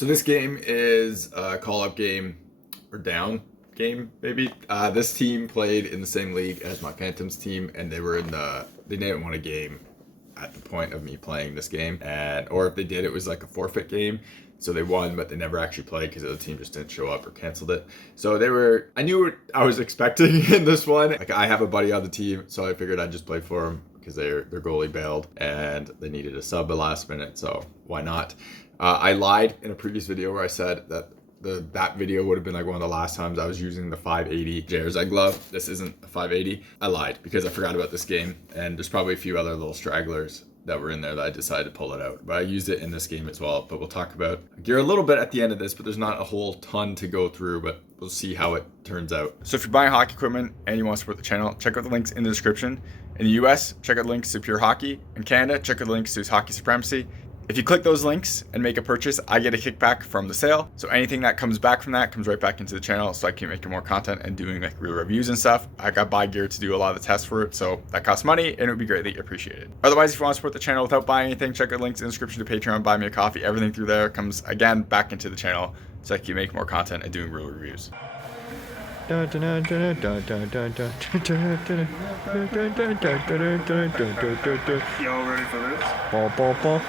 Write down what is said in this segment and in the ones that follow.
So this game is a call-up game, or down game, maybe. This team played in the same league as my Phantoms team, and they didn't win a game at the point of me playing this game, or if they did, it was like a forfeit game. So they won, but they never actually played because the other team just didn't show up or canceled it. So I knew what I was expecting in this one. Like, I have a buddy on the team, so I figured I'd just play for him because their goalie bailed and they needed a sub at last minute, so why not? I lied in a previous video where I said that that video would have been like one of the last times I was using the 580 JRZ glove. This isn't a 580. I lied because I forgot about this game, and there's probably a few other little stragglers that were in there that I decided to pull it out. But I used it in this game as well. But we'll talk about gear a little bit at the end of this, but there's not a whole ton to go through, but we'll see how it turns out. So if you're buying hockey equipment and you want to support the channel, check out the links in the description. In the US, check out links to Pure Hockey. In Canada, check out the links to Hockey Supremacy. If you click those links and make a purchase, I get a kickback from the sale. So anything that comes back from that comes right back into the channel, so I keep making more content and doing like real reviews and stuff. I got buy gear to do a lot of the tests for it, so that costs money and it would be greatly appreciated. Otherwise, if you want to support the channel without buying anything, check out links in the description to Patreon, buy me a coffee. Everything through there comes again back into the channel, so I keep making more content and doing real reviews. Y'all ready for this?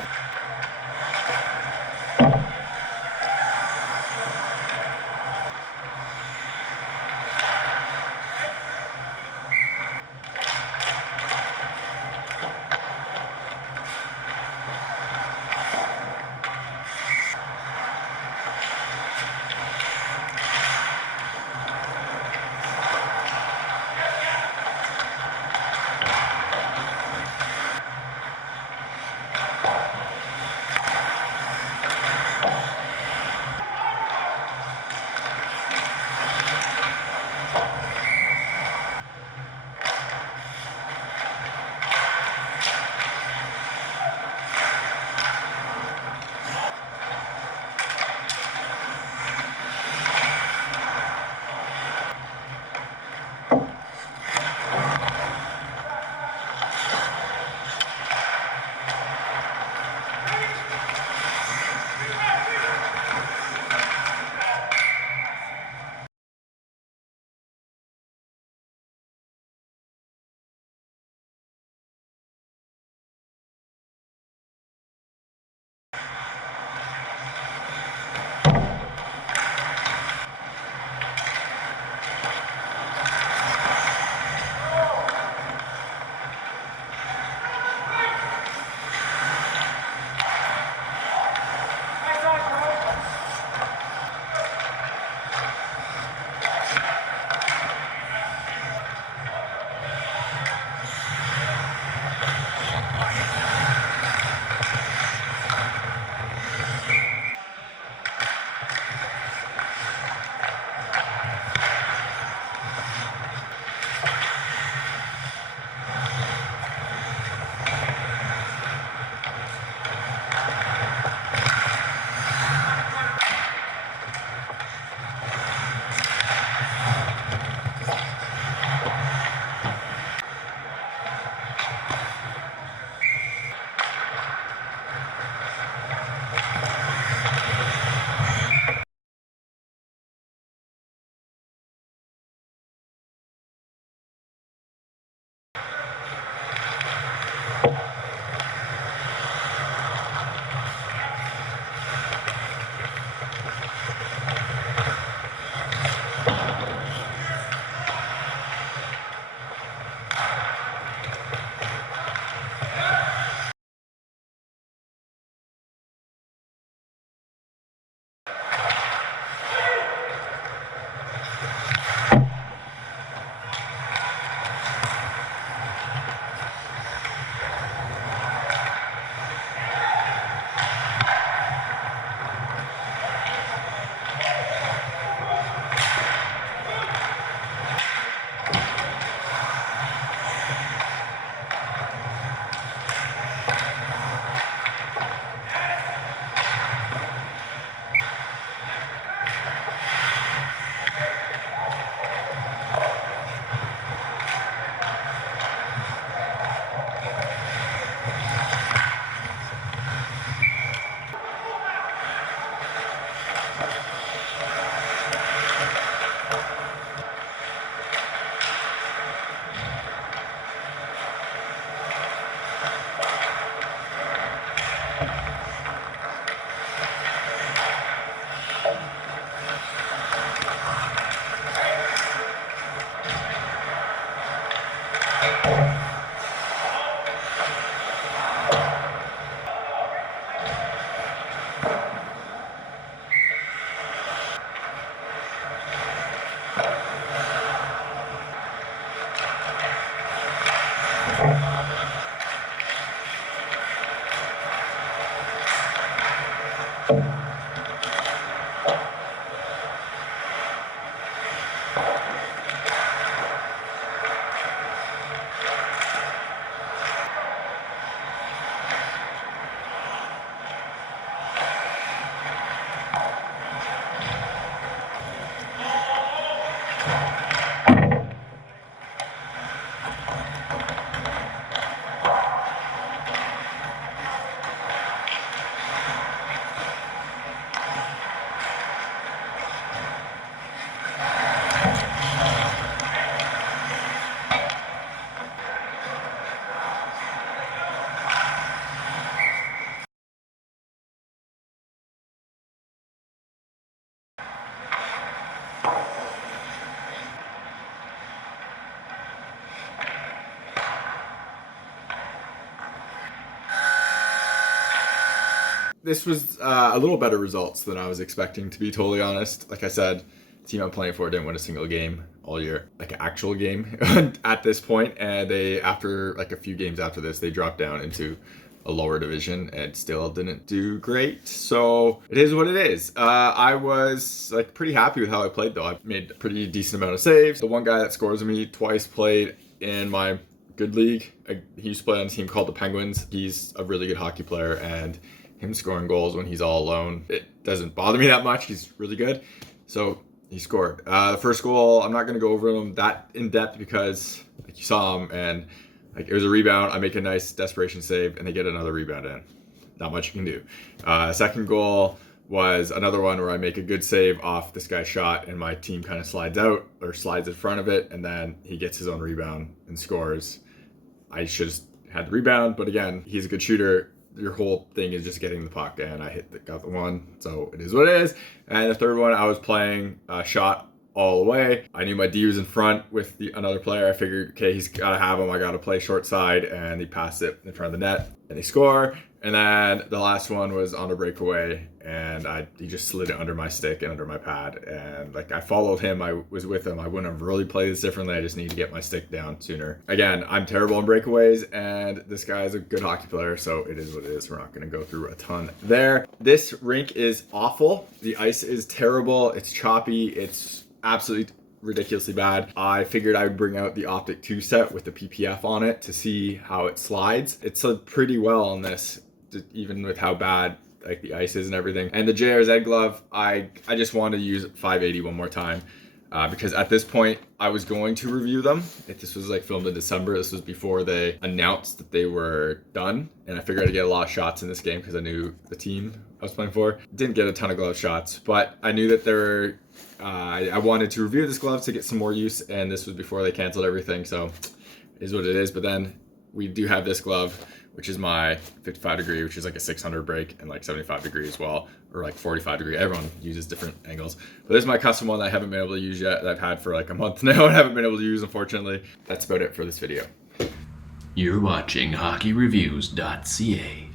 this was a little better results than I was expecting, to be totally honest. Like I said, the team I'm playing for didn't win a single game all year, like an actual game at this point. And they, after like a few games after this, they dropped down into a lower division and still didn't do great. So it is what it is. I was like pretty happy with how I played though. I made a pretty decent amount of saves. The one guy that scores me twice played in my good league. He used to play on a team called the Penguins. He's a really good hockey player, and him scoring goals when he's all alone, it doesn't bother me that much. He's really good. So he scored. The first goal, I'm not going to go over him that in depth because like you saw him, and like it was a rebound. I make a nice desperation save, and they get another rebound in. Not much you can do. Second goal was another one where I make a good save off this guy's shot, and my team kind of slides out or slides in front of it, and then he gets his own rebound and scores. I should have had the rebound, but again, he's a good shooter. Your whole thing is just getting the puck, and I got the one, so it is what it is. And the third one, I was playing shot all the way. I knew my D was in front with another player. I figured, okay, he's got to have him. I got to play short side, and he passed it in front of the net, and he score. And then the last one was on a breakaway, and he just slid it under my stick and under my pad. And like I followed him, I was with him. I wouldn't have really played this differently. I just need to get my stick down sooner. Again, I'm terrible on breakaways, and this guy is a good hockey player, so it is what it is. We're not going to go through a ton there. This rink is awful. The ice is terrible. It's choppy. It's absolutely ridiculously bad. I figured I would bring out the Optik 2 set with the PPF on it to see how it slides. It slid pretty well on this, even with how bad like the ice is and everything. And the JRZ glove, I just wanted to use 580 one more time because at this point I was going to review them. This was like filmed in December. This was before they announced that they were done, and I figured I'd get a lot of shots in this game because I knew the team I was playing for. Didn't get a ton of glove shots, but I knew that there were I wanted to review this glove to get some more use, and this was before they canceled everything, so it is what it is. But then we do have this glove, which is my 55 degree, which is like a 600 break, and like 75 degree as well, or like 45 degree. Everyone uses different angles. But this is my custom one that I haven't been able to use yet, that I've had for like a month now and haven't been able to use, unfortunately. That's about it for this video. You're watching HockeyReviews.ca.